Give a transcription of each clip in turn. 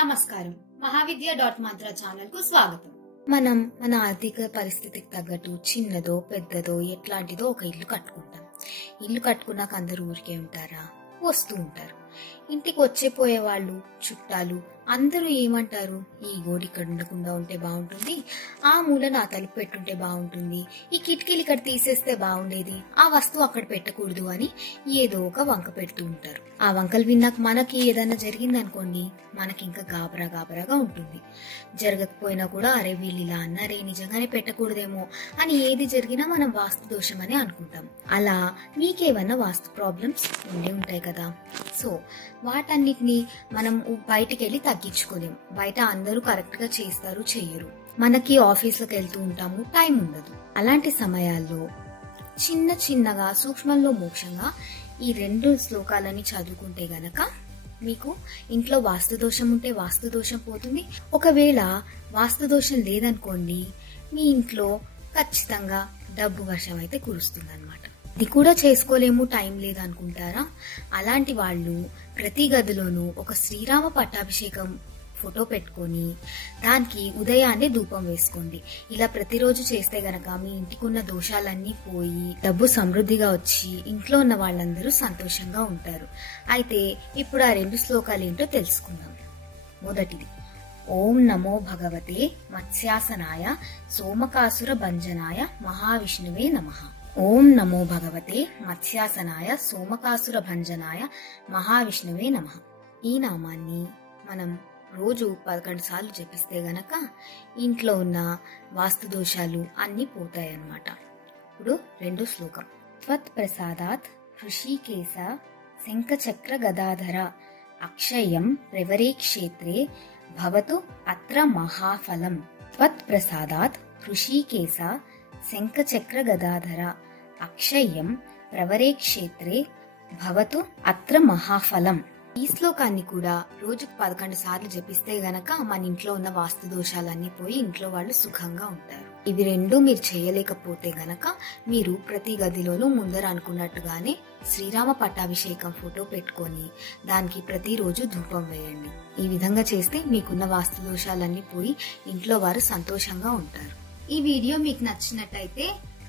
నమస్కారం. మహావిద్య మంత్ర ఛానల్ కు స్వాగతం. మనం మన ఆర్థిక పరిస్థితికి తగ్గట్టు చిన్నదో పెద్దదో ఎట్లాంటిదో ఒక ఇల్లు కట్టుకుంటాం. ఇల్లు కట్టుకున్నాక అందరూ ఊరికే ఉంటారా? వస్తూ ఉంటారు. ఇంటికి వచ్చేపోయే వాళ్ళు, చుట్టాలు అందరూ ఏమంటారు? ఈ గోడ ఇక్కడ ఉండకుండా ఉంటే బాగుంటుంది, ఆ మూల నా తలుపు పెట్టుంటే బాగుంటుంది, ఈ కిటికీలు ఇక్కడ తీసేస్తే బాగుండేది, ఆ వస్తువు అక్కడ పెట్టకూడదు అని ఏదో ఒక వంక పెడుతూ ఉంటారు. ఆ వంకలు విన్నాక మనకి ఏదైనా జరిగిందనుకోండి, మనకి ఇంకా గాబరాగా ఉంటుంది. జరగకపోయినా కూడా అరే వీళ్ళు ఇలా అన్నారే, నిజంగానే పెట్టకూడదేమో అని ఏది జరిగినా మనం వాస్తు దోషం అని అనుకుంటాం. అలా మీకేమన్నా వాస్తు ప్రాబ్లమ్స్ ఉండే ఉంటాయి కదా. సో వాటన్నిటిని మనం బయటికి వెళ్ళి తగ్గించుకోలేము. బయట అందరూ కరెక్ట్ గా చేస్తారు, చెయ్యరు. మనకి ఆఫీస్లోకి వెళ్తూ ఉంటాము, టైం ఉండదు. అలాంటి సమయాల్లో చిన్నగా సూక్ష్మంలో మోక్షంగా ఈ 2 శ్లోకాలని చదువుకుంటే గనక మీకు ఇంట్లో వాస్తు దోషం ఉంటే వాస్తు దోషం పోతుంది. ఒకవేళ వాస్తు దోషం లేదనుకోండి, మీ ఇంట్లో ఖచ్చితంగా డబ్బు వర్షం అయితే కురుస్తుంది అనమాట. ఇది కూడా చేసుకోలేము, టైం లేదనుకుంటారా? అలాంటి వాళ్ళు ప్రతి గదిలోనూ ఒక శ్రీరామ పట్టాభిషేకం ఫోటో పెట్టుకొని దానికి ఉదయాన్నే ధూపం వేసుకోండి. ఇలా ప్రతిరోజు చేస్తే గనక మీ ఇంటికి ఉన్న దోషాలన్నీ పోయి డబ్బు సమృద్ధిగా వచ్చి ఇంట్లో ఉన్న వాళ్ళందరూ సంతోషంగా ఉంటారు. అయితే ఇప్పుడు ఆ 2 శ్లోకాలు ఏంటో తెలుసుకుందాం. మొదటిది, ఓం నమో భగవతే మత్స్యాసనాయ సోమకాసుర భంజనాయ మహావిష్ణువే నమః. ఓం నమో భగవతే మత్స్యాసనాయ సోమకాసుర భంజనాయ మహావిష్ణువే నమః. ఈ నామాన్ని మనం రోజు 11 సార్లు జపిస్తే గనక ఇంట్లో ఉన్న వాస్తు దోషాలు అన్ని పోతాయన్నమాట. ఇప్పుడు 2 శ్లోకం. త్వత్ ప్రసాదాత్ హృషీకేశ శంఖచక్ర గదాధర అక్షయం ప్రవరే క్షేత్రే భవతు అత్ర మహాఫలం. త్వత్ ప్రసాదాత్ హృషీకేశ శంఖచక్ర గదాధర అక్షయం ప్రవరే క్షేత్రే భవతు అత్ర మహాఫలం. ఈ శ్లోకాన్ని కూడా రోజుకు 11 సార్లు జపిస్తే గనక మన ఇంట్లో ఉన్న వాస్తు దోషాలన్నీ పోయి ఇంట్లో వాళ్ళు సుఖంగా ఉంటారు. ఇవి 2 మీరు చేయలేకపోతే గనక మీరు ప్రతి గదిలోనూ ముందర అనుకున్నట్టుగానే శ్రీరామ పట్టాభిషేకం ఫోటో పెట్టుకొని దానికి ప్రతిరోజు ధూపం వేయండి. ఈ విధంగా చేస్తే మీకున్న వాస్తు దోషాలన్నీ పోయి ఇంట్లో వారు సంతోషంగా ఉంటారు. ఈ వీడియో మీకు నచ్చినట్టయితే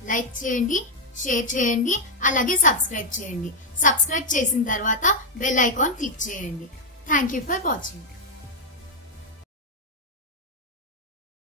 లైక్ చేయండి, షేర్ చేయండి, అలాగే సబ్స్క్రైబ్ చేయండి. సబ్స్క్రైబ్ చేసిన తర్వాత బెల్ ఐకాన్ క్లిక్ చేయండి. Thank you for watching.